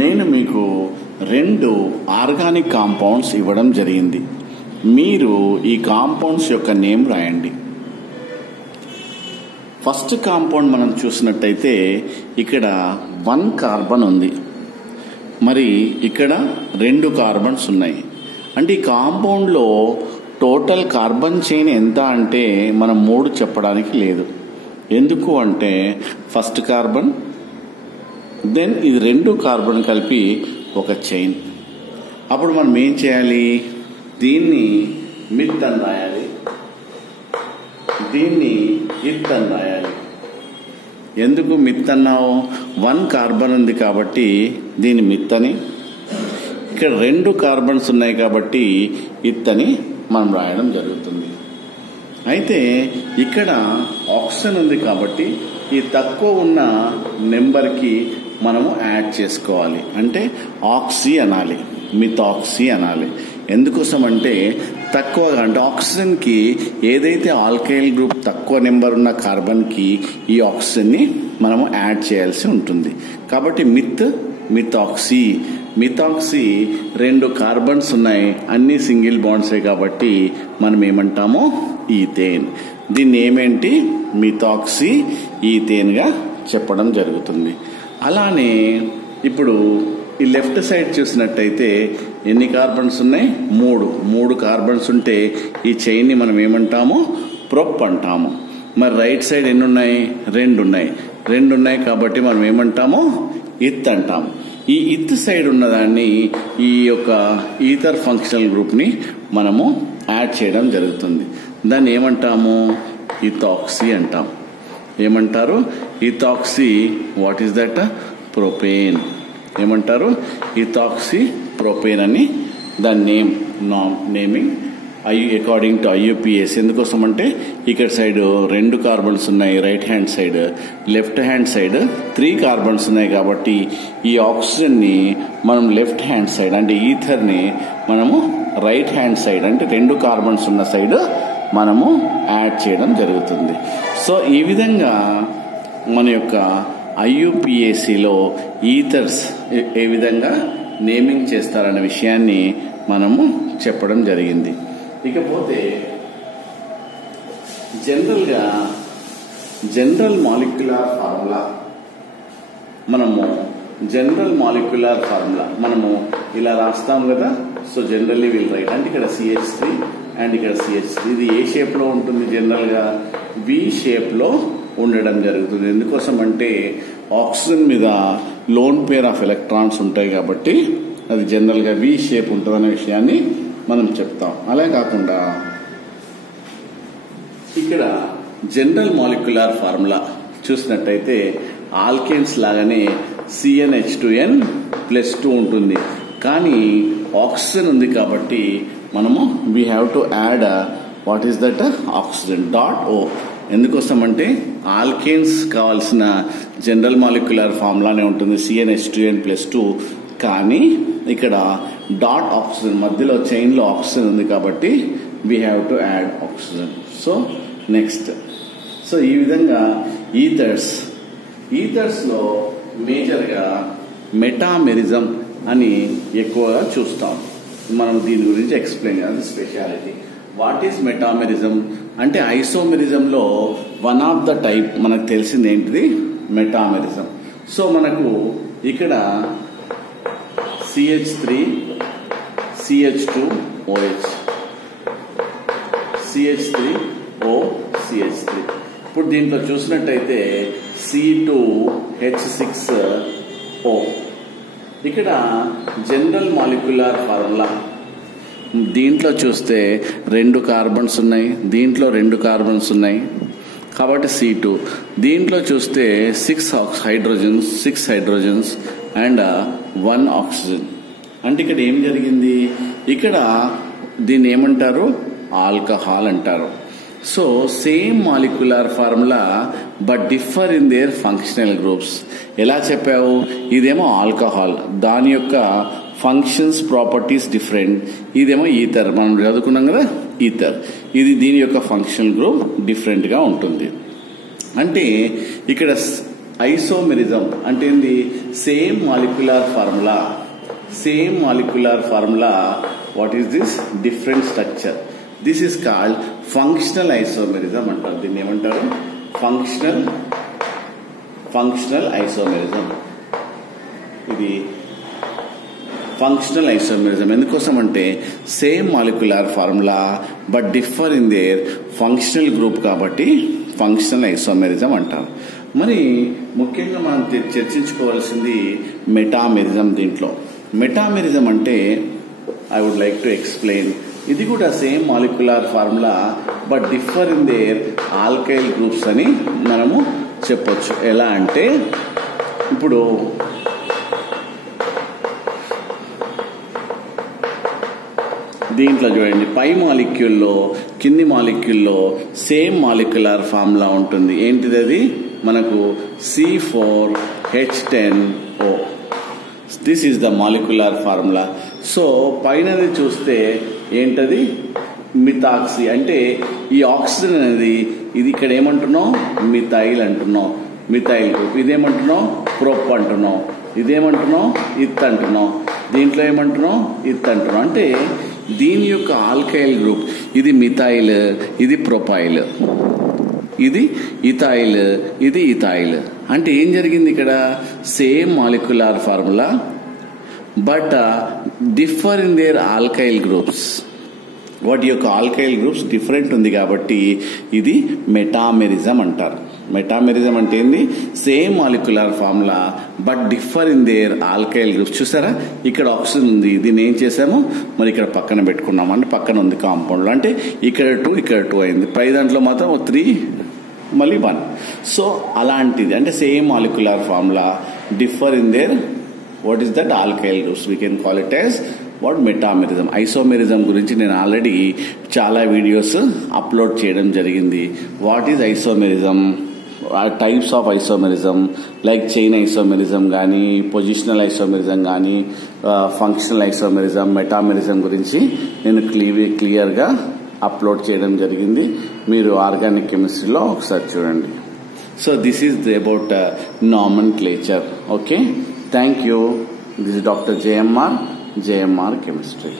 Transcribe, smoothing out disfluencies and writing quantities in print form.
నేను మీకు 2 organic compounds ఇవ్వడం జరిగింది. మీరు ఈ కాంపౌండ్స్ యొక్క నేమ్ రాయండి. ఫస్ట్ కాంపౌండ్ మనం చూసినట్టయితే ఇక్కడ 1 కార్బన్ ఉంది, మరి ఇక్కడ 2 కార్బన్స్ ఉన్నాయి. అంటే ఈ కాంపౌండ్లో టోటల్ కార్బన్ చైన్ ఎంత అంటే మనం 3 చెప్పడానికి లేదు. ఎందుకు అంటే ఫస్ట్ కార్బన్, దెన్ ఇది 2 కార్బన్ కలిపి ఒక చైన్. అప్పుడు మనం ఏం చేయాలి, దీన్ని మిత్ అని రాయాలి, దీన్ని ఇత్ అని రాయాలి. ఎందుకు మిత్ అన్నావు, 1 కార్బన్ ఉంది కాబట్టి దీన్ని మిత్ అని, ఇక్కడ 2 కార్బన్స్ ఉన్నాయి కాబట్టి ఇత్ అని మనం రాయడం జరుగుతుంది. అయితే ఇక్కడ ఆక్సిజన్ ఉంది కాబట్టి ఈ తక్కువ ఉన్న నెంబర్కి మనము యాడ్ చేసుకోవాలి, అంటే ఆక్సీ అనాలి, మిథాక్సీ అనాలి. ఎందుకోసం అంటే తక్కువగా, అంటే ఆక్సిజన్కి ఏదైతే ఆల్కైల్ గ్రూప్ తక్కువ నెంబర్ ఉన్న కార్బన్కి ఈ ఆక్సిజన్ని మనము యాడ్ చేయాల్సి ఉంటుంది. కాబట్టి మిథాక్సీ. మిథాక్సీ 2 కార్బన్స్ ఉన్నాయి, అన్ని సింగిల్ బాండ్సే కాబట్టి మనం ఏమంటామో ఈథేన్. దీన్ని ఏమేంటి, మిథాక్సీ ఈథేన్గా చెప్పడం జరుగుతుంది. అలానే ఇప్పుడు ఈ లెఫ్ట్ సైడ్ చూసినట్టయితే ఎన్ని కార్బన్స్ ఉన్నాయి, 3 కార్బన్స్ ఉంటే ఈ చైన్ని మనం ఏమంటాము, ప్రొప్ అంటాము. మరి రైట్ సైడ్ ఎన్ని ఉన్నాయి, 2 ఉన్నాయి కాబట్టి మనం ఏమంటాము, ఇత్ అంటాము. ఈ ఇత్ సైడ్ ఉన్నదాన్ని ఈ యొక్క ఈథర్ ఫంక్షనల్ గ్రూప్ని మనము యాడ్ చేయడం జరుగుతుంది. దాన్ని ఏమంటాము, ఇథాక్సీ అంటాం. ఏమంటారు, ethoxy. What is that, propane. ఏమంటారు, ఇథాక్సీ ప్రొపేన్ అని దాని నేమింగ్ అకార్డింగ్ టు IUPAC. ఎందుకోసం అంటే ఇక్కడ సైడ్ 2 కార్బన్స్ ఉన్నాయి right hand side, left hand side 3 carbons ఉన్నాయి కాబట్టి ఈ ఆక్సిజన్ని మనం లెఫ్ట్ హ్యాండ్ సైడ్ అంటే ఈథర్ని మనము రైట్ హ్యాండ్ సైడ్ అంటే 2 కార్బన్స్ ఉన్న సైడ్ మనము యాడ్ చేయడం జరుగుతుంది. సో ఈ విధంగా మన యొక్క IUPACలో ఈథర్స్ ఏ విధంగా నేమింగ్ చేస్తారనే విషయాన్ని మనము చెప్పడం జరిగింది. ఇకపోతే జనరల్ మాలిక్యులర్ ఫార్ములా మనము ఇలా రాస్తాం కదా. సో జనరల్లీ విల్ రైట్ అంటే ఇక్కడ CH3 అండ్ ఇక్కడ CH3. ఇది ఏ షేప్ లో ఉంటుంది, జనరల్ గా V షేప్ లో ఉండడం జరుగుతుంది. ఎందుకోసం అంటే ఆక్సిజన్ మీద లోన్ పేర్ ఆఫ్ ఎలక్ట్రాన్స్ ఉంటాయి కాబట్టి అది జనరల్ గా V షేప్ ఉంటుందనే విషయాన్ని మనం చెప్తాం. అలా కాకుండా ఇక్కడ జనరల్ మాలిక్యులర్ ఫార్ములా చూసినట్టయితే ఆల్కేన్స్ లాగానే CnH2n+2 ఉంటుంది. కానీ ఆక్సిజన్ ఉంది కాబట్టి మనము we have to add what is that, oxygen .O. ఎందుకోసం అంటే ఆల్కేన్స్ కావాల్సిన జనరల్ మాలిక్యులర్ ఫార్ములానే ఉంటుంది CnH2n+2, కానీ ఇక్కడ డాట్ ఆక్సిజన్ మధ్యలో చైన్ లో ఆక్సిజన్ ఉంది కాబట్టి we have to add oxygen. So next, so ఈ విధంగా ఈథర్స్ లో మేజర్ గా మెటామెరిజం అని ఎక్కువగా చూస్తాం. మనం దీని గురించి ఎక్స్ప్లెయిన్ చేయాలి. స్పెషాలిటీ వాట్ ఈస్ మెటామెరిజం అంటే ఐసోమెరిజం లో వన్ ఆఫ్ ద టైప్ మనకు తెలిసింది ఏంటిది, మెటామెరిజం. సో మనకు ఇక్కడ CH3 CH2OH CH3O CH3. ఇప్పుడు దీంట్లో చూసినట్టయితే C2H6O. ఇక్కడ జనరల్ మాలిక్యులర్ ఫార్ములా దీంట్లో చూస్తే 2 కార్బన్స్ ఉన్నాయి, దీంట్లో 2 కార్బన్స్ ఉన్నాయి కాబట్టి C2. దీంట్లో చూస్తే 6 హైడ్రోజన్స్ అండ్ 1 ఆక్సిజన్. అంటే ఇక్కడ ఏం జరిగింది, ఇక్కడ దీన్ని ఏమంటారు, ఆల్కహాల్ అంటారు. So same molecular formula but differ in their functional groups. ఎలా చెప్పావు, ఇదేమో ఆల్కహాల్, దాని యొక్క ఫంక్షన్స్ ప్రాపర్టీస్ డిఫరెంట్. ఇదేమో ఈథర్, మనం చదువుకున్నాం కదా ఈథర్, దీని యొక్క ఫంక్షనల్ గ్రూప్ డిఫరెంట్ గా ఉంటుంది. అంటే ఇక్కడ ఐసోమెరిజం అంటే ఏంది? Same molecular formula. What is this? Different structure. This is called functional isomerism అంటారు. దీన్ని ఏమంటారు? Functional isomerism. ఇది ఫంక్షనల్ ఐసోమెరిజం ఎందుకోసం అంటే same molecular formula but differ in their functional group కాబట్టి ఫంక్షనల్ ఐసోమెరిజం అంటారు. మరి ముఖ్యంగా మనం చర్చించుకోవాల్సింది మెటామెరిజం. దీంట్లో మెటామెరిజం అంటే I would like to explain. ఇది కూడా same molecular formula but differ in their alkyl groups అని మనము చెప్పొచ్చు. ఎలా అంటే ఇప్పుడు దీంట్లో చూడండి, పై మాలిక్యూల్లో కింది మాలిక్యూల్లో సేమ్ మాలిక్యులర్ ఫార్ములా ఉంటుంది. ఏంటిది అది? మనకు C4H10O. This is the molecular formula. So పైనది చూస్తే ఏంటది? మిథాక్సీ. అంటే ఈ ఆక్సిజన్ అనేది ఇది ఇక్కడ ఏమంటున్నాం? మిథైల్ అంటున్నాం. Methyl group. ఇదేమంటున్నాం? ప్రొప్ అంటున్నాం. ఇదేమంటున్నాం? ఇత్ అంటున్నాం. దీంట్లో ఏమంటున్నాం? ఇత్ అంటున్నాం. అంటే దీని యొక్క ఆల్కైల్ గ్రూప్ ఇది మిథైల్, ఇది ప్రొపైల్, ఇది ఇథైల్, ఇది ఇథైల్. అంటే ఏం జరిగింది ఇక్కడ? Same molecular formula but differ in their alkyl groups. వాటి యొక్క ఆల్కైల్ గ్రూప్స్ డిఫరెంట్ ఉంది కాబట్టి ఇది మెటామెరిజం అంటారు. మెటామెరిజం అంటే ఏంది? Same molecular formula but differ in their alkyl groups. చూసారా, ఇక్కడ ఆక్సిజన్ ఉంది, దీన్ని ఏం చేసాము? మరి ఇక్కడ పక్కన పెట్టుకున్నాం. అంటే పక్కన ఉంది కాంపౌండ్. అంటే ఇక్కడ 2 ఇక్కడ 2 అయింది. పై దాంట్లో మాత్రం 3 మళ్ళీ 1. సో అలాంటిది అంటే same molecular formula differ in there what is that? Alkyl groups. We can call it as what? Metamerism. Isomerism గురించి నేను ఆల్రెడీ చాలా వీడియోస్ అప్లోడ్ చేయడం జరిగింది. What is isomerism, types of isomerism like chain isomerism కానీ, positional isomerism కానీ, functional isomerism, metamerism గురించి నేను క్లియర్గా అప్లోడ్ చేయడం జరిగింది. మీరు ఆర్గానిక్ కెమిస్ట్రీలో ఒకసారి చూడండి. So this is about nomenclature. Okay, thank you. This is doctor JMR Chemistry.